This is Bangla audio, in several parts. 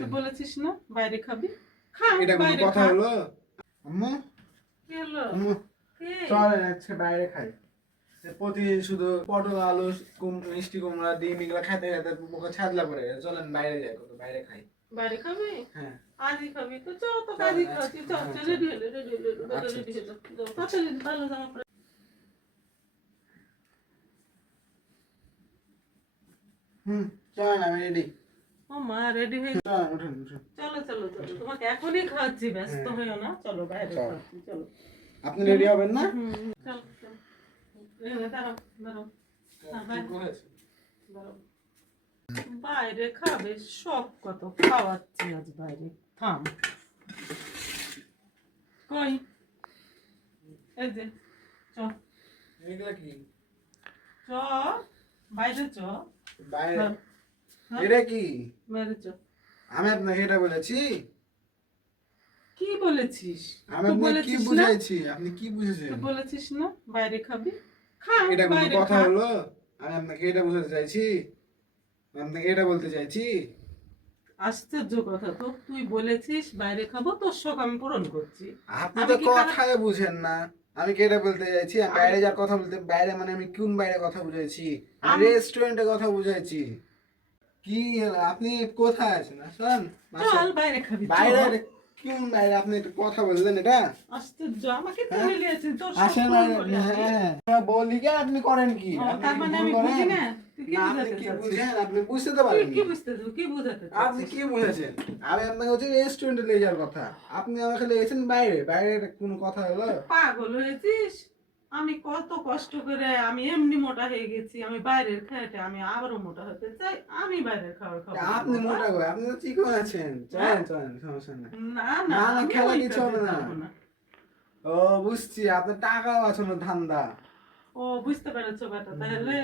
তুই বলেছিস না? বাইরে খাবি? খা এটা কোনো বাইরে কথা খা। হলো? আম্মু? কি হলো? আম্মু? কে? চলেন আজকে বাইরে খাই। এ প্রতিদিন শুধু পটল আলু কুম- মিষ্টি কুমড়া ডিম এগুলো খাইতে খাইতে মুখে ছাদলা পড়ে গেছে। চলেন বাইরে যাই কত বাইরে খাই। বাইরে খাবি? হ্যাঁ। আজই খাবি তো চল তো আজই আচ্ছা, খাচ্ছি চল। চল রেডি হলে রেডি হলে আচ্ছা, রেডি হয়ে তাড়াতাড়ি ভালো জামা পরে। হুম চলেন আমি রেডি। ও মা রেডি হয়ে উঠুন চলো চলো চলো। তোমাকে এখনই খাওয়াচ্ছি ব্যস্ত হ্যাঁ। হইও না। চলো বাইরে খাওয়াচ্ছি চলো। আপনি রেডি হবেন না? চলো চলো। দাঁড়াও দাঁড়াও। হ্যাঁ, বাইরে। খাবে সব কত খাওয়াচ্ছি আজ বাইরে। থাম। কই? এই যে চ। এগুলা কি? চ বাইরে চ। বাইরে। হ্যাঁ। এটা কি? আমি আপনাকে এটা বলেছি। কি বলেছিস? আমি তুই আপনাকে কি বুঝাইছি? আপনি কি বুঝেছেন? বলেছিস না? বাইরে খাবি? খা এটা কোনো কথা হলো? আমি আপনাকে এটা বোঝাতে চাইছি। আপনাকে এটা বলতে চাইছি। আশ্চর্য কথা তো। তুই বলেছিস বাইরে খাব তোর শখ আমি পূরণ করছি। আপনি তো কথায় বুঝেন না। আমি কি এটা বলতে চাইছি? বাইরে যার কথা বলতে বাইরে মানে আমি কোন বাইরে কথা বুঝাইছি? রেস্টুরেন্টে কথা বুঝাইছি। কি আপনি কোথায় আছেন? আসুন চল বাইরে খাবি বাইরে কোন বাইরে? আপনি একটু কথা বললেন এটা? আশ্চর্য আমাকে হ্যাঁ? তোর আসেন। হ্যাঁ। বলি কি আপনি করেন কি? তার মানে আমি বুঝি না? আপনি বুঝাতে তো পারেন কি বুঝতে কি বুঝাতে আপনি কি বুঝেছেন? আমি আপনাকে হচ্ছে রেস্টুরেন্টে নিয়ে যাওয়ার কথা। আপনি আমাকে লেগেছেন বাইরে। বাইরে কোনো কথা হলো? পাগল হয়েছিস? আমি কত কষ্ট করে আমি এমনি মোটা হয়ে গেছি আমি বাইরের খাইতে আমি আবারও মোটা হতে চাই আমি বাইরের খাবার খাব আপনি মোটা করে আপনি তো চিকন আছেন। চলেন চলেন সমস্যা না না, না না, খেলা কিছু হবে না। না। ও বুঝছি আপনার টাকাও আছে না ধান্দা। ও বুঝতে পেরেছ বেটা তাহলে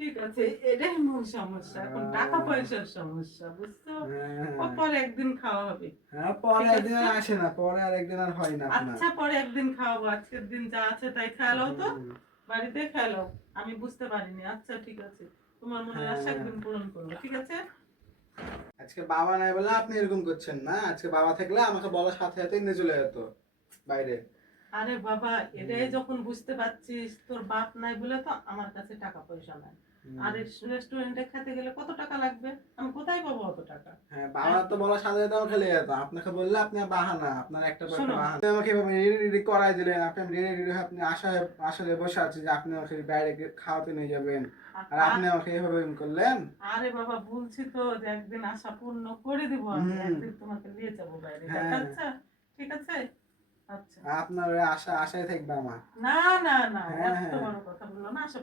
ঠিক আছে এটাই মূল সমস্যা এখন টাকা পয়সার সমস্যা বুঝছ? হ্যাঁ, পরে একদিন খাওয়া হবে। হ্যাঁ পরে একদিন আর আসে না পরে আর একদিন আর হয় না আচ্ছা পরে একদিন খাওয়াবো আজকের দিন যা আছে তাই খেলো তো। বাড়িতে খেলো আমি বুঝতে পারিনি। আচ্ছা ঠিক আছে তোমার মনে। আশা একদিন পূরণ করব ঠিক আছে? আজকে বাবা নাই বলে আপনি এরকম করছেন না আজকে বাবা থাকলে আমাকে বলার সাথে সাথে নিয়ে চলে যেত বাইরে। আরে বাবা এটাই যখন বুঝতে পারছিস তোর বাপ নাই বলে তো আমার কাছে টাকা পয়সা নাই আর রেস্টুরেন্টে খেতে গেলে কত টাকা লাগবে? আমি কোথায় পাবো অত টাকা? হ্যাঁ বাবা তো সাথে সাথে আমাকে লেগে যেত আপনাকে বললে আপনি বাহানা আপনার একটা। বাহানা। আমাকে রেডি রেডি করাই দিলেন। আপনি রেডি রেডি আপনি আশায় আশায় বসে আছেন যে আপনি আমাকে বাইরে খাওয়াতে নিয়ে যাবেন। আর আপনি আমাকে এভাবে করলেন? আরে বাবা বলছি তো যে একদিন আশা পূর্ণ করে দিব আমি। একদিন তোমাকে নিয়ে যাব বাইরে। হ্যাঁ। আচ্ছা ঠিক আছে? আচ্ছা আপনার আশা আশায় থাকবে আমার না না না হ্যাঁ, এত হ্যাঁ। বড় কথা বলল না আশা